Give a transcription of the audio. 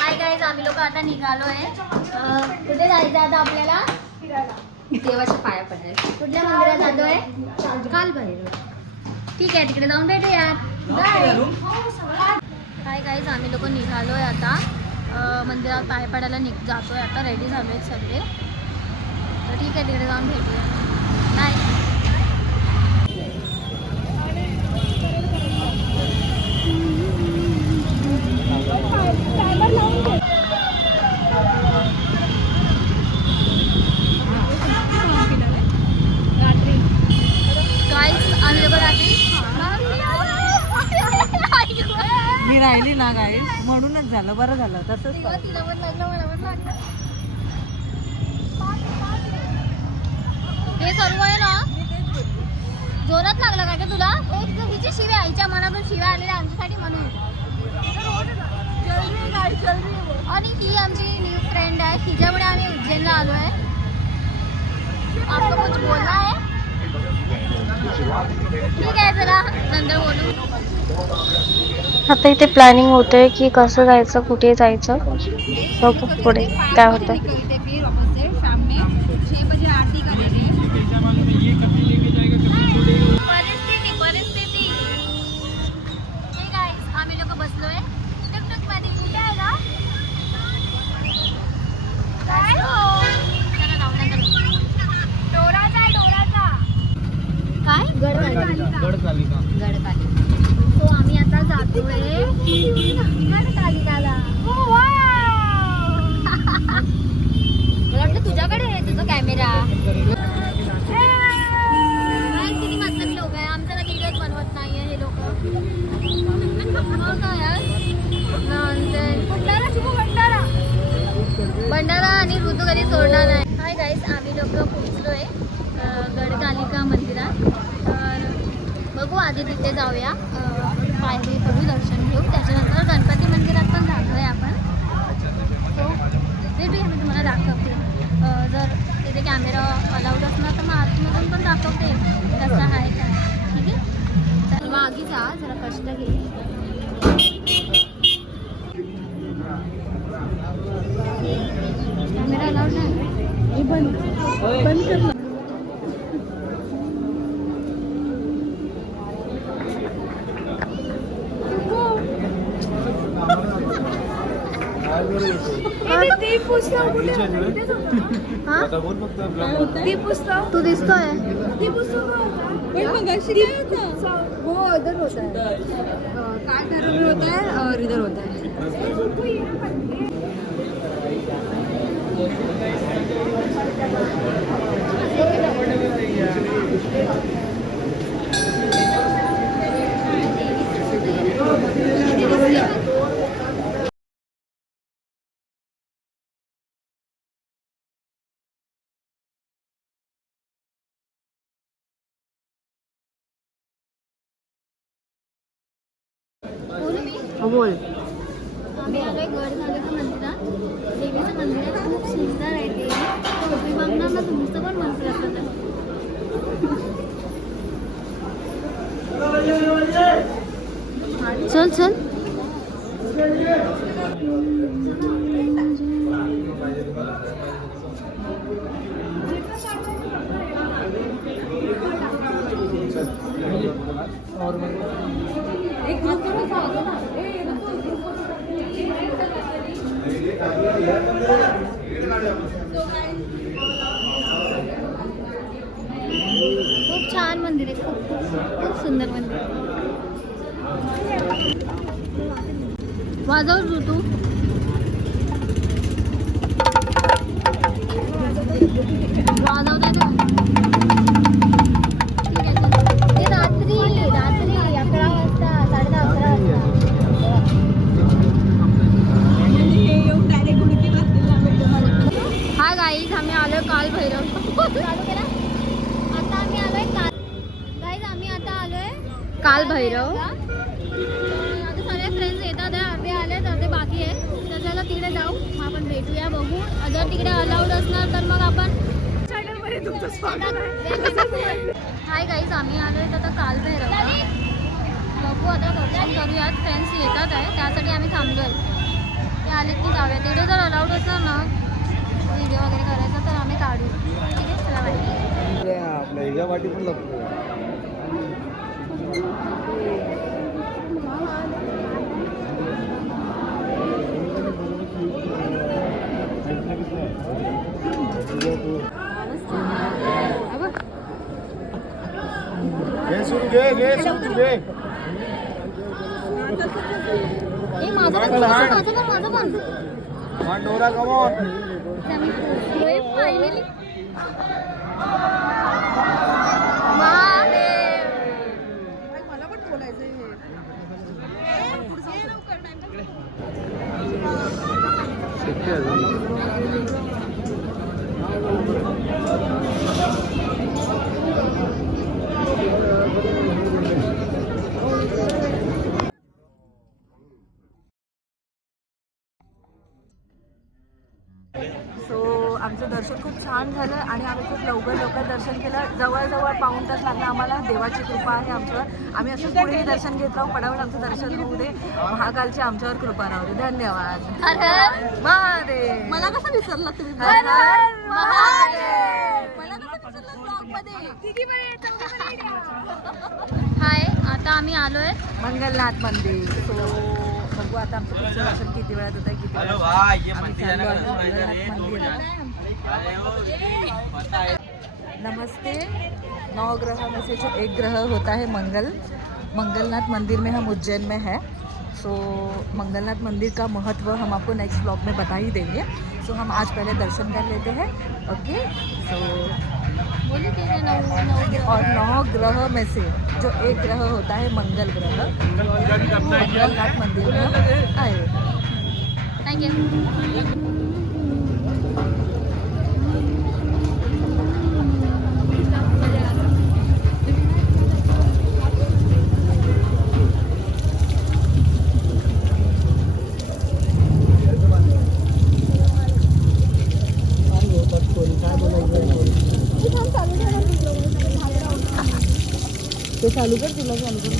Hi guys, आम्ही लोक आता निघालोय. कुठे जायचं आता आपल्याला? देवाच्या पाया पडायला. कुठल्या मंदिरात जातोय? कालभैरव. ठीक आहे, तिकडे जाऊन भेटूया. हाय गाईज, आम्ही लोक निघालोय आता. मंदिरात पाय पडायला जातोय आता. रेडी झालोय सगळे. तर ठीक आहे, तिकडे जाऊन भेटूया. बाय. मी राहिली ना गाईस, म्हणूनच झालं. बरं झालं तसंच. हे सर्व आहे ना जोरात लागलं काय का तुला? हिची शिव्या, आईच्या मनातून शिव्या आलेल्या आमच्यासाठी म्हणून. आणि ही आमची न्यू फ्रेंड आहे, तिच्यामुळे आम्ही उज्जैनला आलो आहे. आपलं कुछ बोलना आहे? ठीक आहे, चला नंतर बोलू. आता इथे प्लॅनिंग होते की कसं जायचं, कुठे जायचं, बघू पुढे काय होतं. परिस्थिती हे गाईस, आम्ही लोक बसलोय टुकटुक मध्ये. कुठे आहे का काय हो? चला जाऊ. डोराचा काय? गडकालिका. तो आम्ही आता जातोय गडकालिकाला. मला वाटलं तुझ्याकडे आहे तुझा कॅमेरा. किती मतलबी लोक आहे. आमचं ना व्हिडिओज बनवत नाहीये हे लोक. भंडारा आणि ऋतू कधी सोडणार नाही. हाय गाईस, आम्ही लोक पोहोचलोय गडकालिका मंदिरात. तर बघू, आधी तिथे जाऊया, पायरी करू, दर्शन घेऊ. त्याच्यानंतर गणपती मंदिरात पण जाणार आहे आपण. सो भेटूया, मी तुम्हाला दाखवते. जर तिथे कॅमेरा अलाउड असणार तर मग आतमधून पण दाखवते कसं आहे काय. ठीक आहे, तर मागे जा, जरा कष्ट घे. कॅमेरा अलाउड नाही, बंद कर. तू दिसतोय हो, इधर होता है. काय ठरवलं होत आहे और इधर होता है. बोल. आम्ही आलोय गडकालिका मंदिरात. देवीचं मंदिर आहे, खूप सुंदर आहे ते. तुम्ही बघणार ना, तुमचं पण मन प्रसन्न आहे. चल चल. खूप छान मंदिर आहे, खूप खूप खूप सुंदर मंदिर आहे. वाजव ऋतू. वाजवताय का? ठीक आहे, ते रात्री 11 वाजता, 10:30 11 वाजता. हाय गाईज, आम्ही आलोय कालभैरव. आता आम्ही आलोय गाईज, आम्ही आता आलोय कालभैरव. आता सगळे फ्रेंड्स येतात आहे, अर्धे आले तर अर्धे बाकी आहे. तर चला तिकडे जाऊ, मग आपण भेटूया, बघू. जर तिकडे अलाउड असणार तर मग आपण. हाय गाईज, आम्ही आलोय आता कालभैरव. बघू, आता दर्शन करूयात. फ्रेंड्स येतात आहे, त्यासाठी आम्ही थांबलोय. आलेत की जाऊया. तिकडे जर अलाउड असलं ना व्हिडिओ वगैरे करायचा तर आम्ही काढू. ठीक आहे, चला बाय. आपल्या हिच्या वाटी पण लागतो. घे सुरू घे. ए माझं पण डोरा कमॉन. आम्ही पोहोचलोय फायनली. मला पण बोलायचं सो आमचं दर्शन खूप छान झालं आणि आम्ही खूप लवकर दर्शन केलं. जवळजवळ पाऊण तास लागला आम्हाला. देवाची कृपा आहे आमच्यावर. आम्ही असंच पुढेही दर्शन घेतलं. पडावं आमचं दर्शन होऊ दे. महाकालची आमच्यावर कृपा राहू दे. धन्यवाद. हर हर महादेव. मला कसं विसरला तुम्ही? हर हर महादेव. मला कसं विसरला ब्लॉगमध्ये? हाय, आता आम्ही आलोय मंगलनाथ मंदिर. सो बघू आता आमचं पुढचं दर्शन किती वेळात होत आहे, किती वेळात. आम्ही चाललो आहे मंगलनाथ मंदिर. नमस्ते. 9 ग्रह में से जो एक ग्रह होता है मंगलनाथ मंदिर में हम उज्जैन में है. सो मंगलनाथ मंदिर का महत्व हम आपको नेक्स्ट ब्लॉग में बता ही देंगे. सो हम आज पहले दर्शन कर लेते हैं. ओके. सो बोली की 9 और 9 ग्रह में से जो एक ग्रह होता है मंगल ग्रह, मंगलनाथ मंदिर में आए. थँक्यू. ते चालू कर, तुला चालू कर.